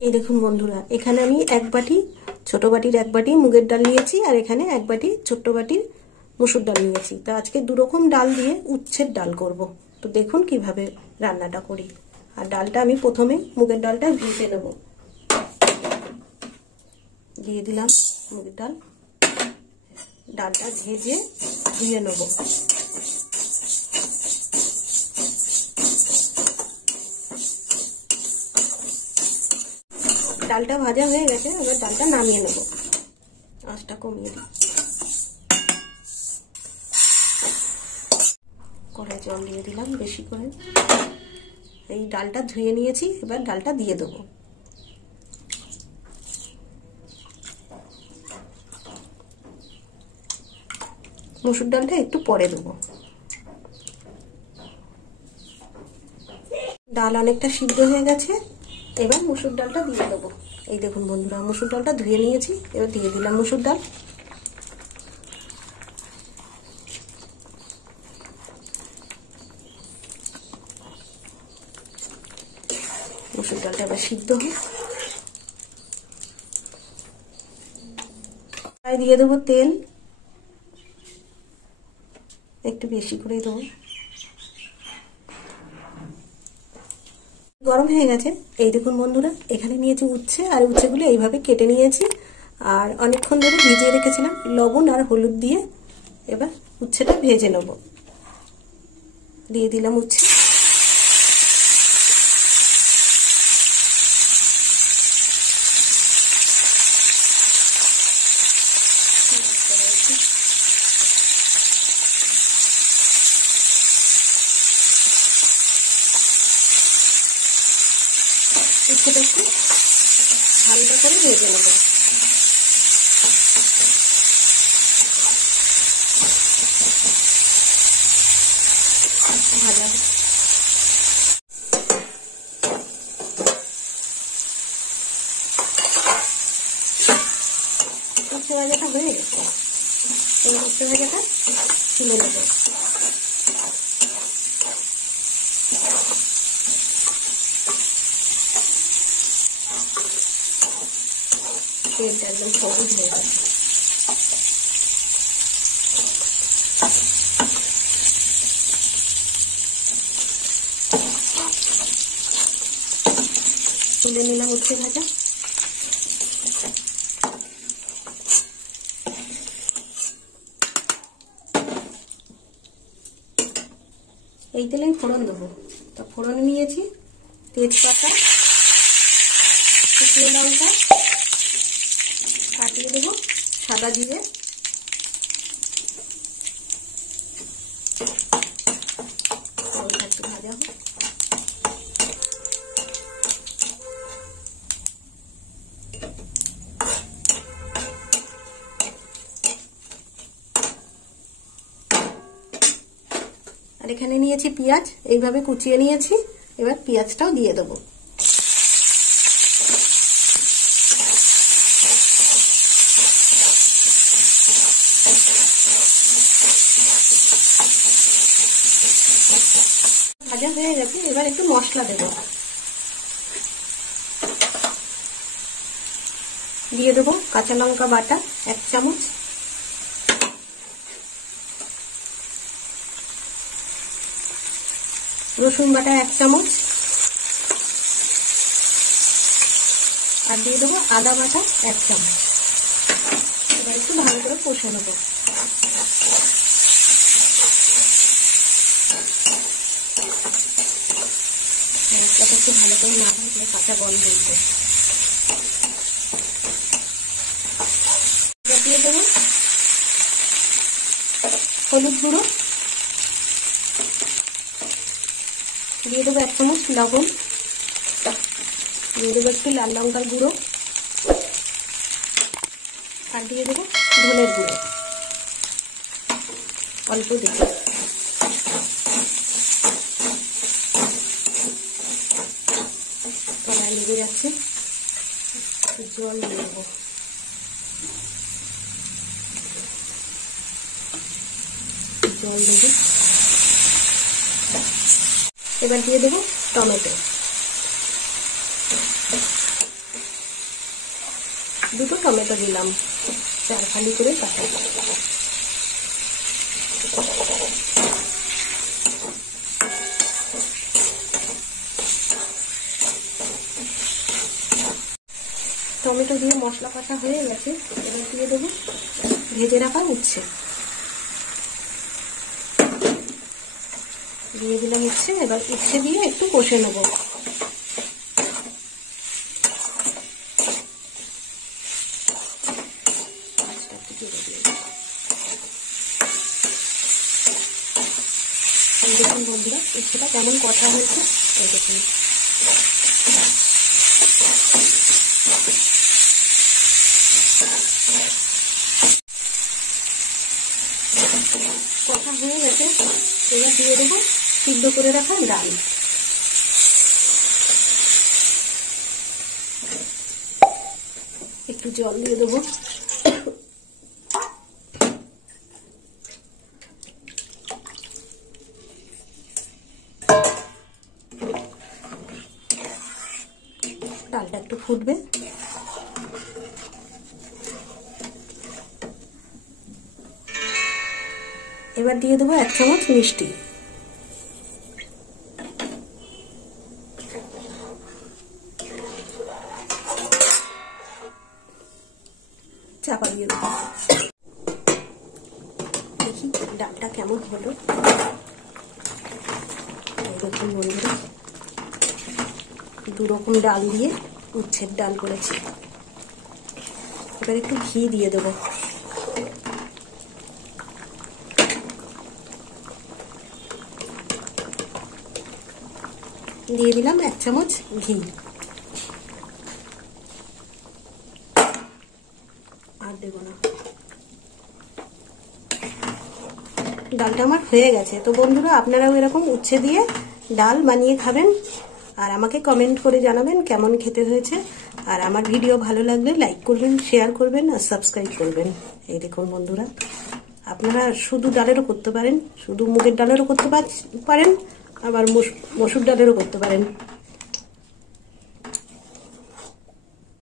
এই দেখুন বন্ধুরা, এখানে আমি এক বাটি ছোট বাটির এক বাটি মুগের ডাল নিয়েছি আর এখানে এক বাটি ছোট্ট বাটির মসুর ডাল নিয়েছি। তো আজকে দু রকম ডাল দিয়ে উচ্ছের ডাল করব। তো দেখুন কিভাবে রান্নাটা করি। আর ডালটা আমি প্রথমে মুগের ডালটা ভিজিয়ে নেব। দিয়ে দিলাম মুগের ডাল, ডালটা ভেজে ধুয়ে নেব। ডালটা ভাজা হয়ে গেছে, এবার ডালটা নামিয়ে নেব। আঁচটা কমিয়ে দিই। কড়াই জল দিয়ে দিলাম বেশি করে। এই ডালটা ধুয়ে নিয়েছি, এবার ডালটা দিয়ে দেবো। মসুর ডালটা একটু পরে দেবো। ডাল অনেকটা সিদ্ধ হয়ে গেছে, এবার মসুর ডালটা দিয়ে দেবো। এই দেখুন বন্ধুরা, মসুর ডালটা ধুয়ে নিয়েছি, এবার দিয়ে দিলাম মসুর ডাল। মসুর ডালটা এবার সিদ্ধ হয়। দিয়ে দেবো তেল, একটু বেশি করে দেবো। গরম হয়ে গেছে। এই দেখুন বন্ধুরা, এখানে নিয়েছি উচ্ছে, আর উচ্ছেগুলো এইভাবে কেটে নিয়েছি আর অনেকক্ষণ ধরে ভিজিয়ে রেখেছিলাম লবণ আর হলুদ দিয়ে। এবার উচ্ছেটা ভেজে নেব। দিয়ে দিলাম উচ্ছে। উচ্ছেটা একটু হালকা করে ভেজে নেব। ভাজা উচ্ছে ভাজাটা হয়ে গেছে, এবার উচ্ছে ভাজাটা তুলে নেব। তেলটা একদম সবুজ হয়ে গেছে। তুলে নিলাম উচ্ছে ভাজা। এই তেলেই ফোড়ন দেবো। তা ফোড়ন নিয়েছি তেজপাতা, শুকনো লঙ্কা, কাটিয়ে দেবো সাদা জিরে, একটু ভাজা হোক। আর এখানে নিয়েছি পেঁয়াজ, এইভাবে কুচিয়ে নিয়েছি। এবার পেঁয়াজটাও দিয়ে দেবো। ভাজা হয়ে গেছে, এবার একটু মশলা দেবো। দিয়ে দেবো কাঁচা লঙ্কা বাটা 1 চামচ, রসুন বাটা 1 চামচ, আর দিয়ে দেবো আদা বাটা 1 চামচ। এবার একটু ভালো করে কষে নেবো। মশলাটা একটু ভালো করে না ভাজলে কাঁচা গন্ধ উঠবে। দিয়ে দেবো হলুদ গুঁড়ো, দিয়ে দেবো 1 চামচ লবণ, দিয়ে দেবো একটু লাল লঙ্কার গুঁড়ো, আর দিয়ে দেবো ধনের গুঁড়ো অল্প দেবো। কড়াই লেগে যাচ্ছে, জল দিয়ে দেবো। জল দেবো। এবার দিয়ে দেবো টমেটো। দুটো টমেটো দিলাম 4 ফালি করে কাটা। টমেটো দিয়ে মশলা কষা হয়ে গেছে, এবার দিয়ে দেবো ভেজে রাখা উচ্ছে। দিয়ে দিলাম উচ্ছে, এবার উচ্ছে দিয়ে একটু কষে নেব। দেখুন বন্ধুরা উচ্ছেটা কেমন কষা হয়েছে, এই দেখুন। কষা হয়ে গেছে, এবার দিয়ে দেবো সিদ্ধ করে রাখা ডাল। একটু জল দিয়ে দেবো। ডালটা একটু ফুটবে, এবার দিয়ে দেবো 1 চামচ মিষ্টি। চাপা দিয়ে দেবো। দেখি ডালটা কেমন হলো। দেখুন বন্ধুরা 2 রকম ডাল দিয়ে উচ্ছের ডাল করেছি। এবার একটু ঘি দিয়ে দেবো। দিয়ে দিলাম 1 চামচ ঘি। আর দেব না। ডালটা আমার হয়ে গেছে। তো বন্ধুরা আপনারাও এরকম উচ্ছে দিয়ে ডাল বানিয়ে খাবেন আর আমাকে কমেন্ট করে জানাবেন কেমন খেতে হয়েছে। আর আমার ভিডিও ভালো লাগলে লাইক করবেন, শেয়ার করবেন আর সাবস্ক্রাইব করবেন। এই দেখুন বন্ধুরা, আপনারা শুধু ডালেরও করতে পারেন, শুধু মুগের ডালেরও করতে পারেন, আবার মসুর ডালেরও করতে পারেন।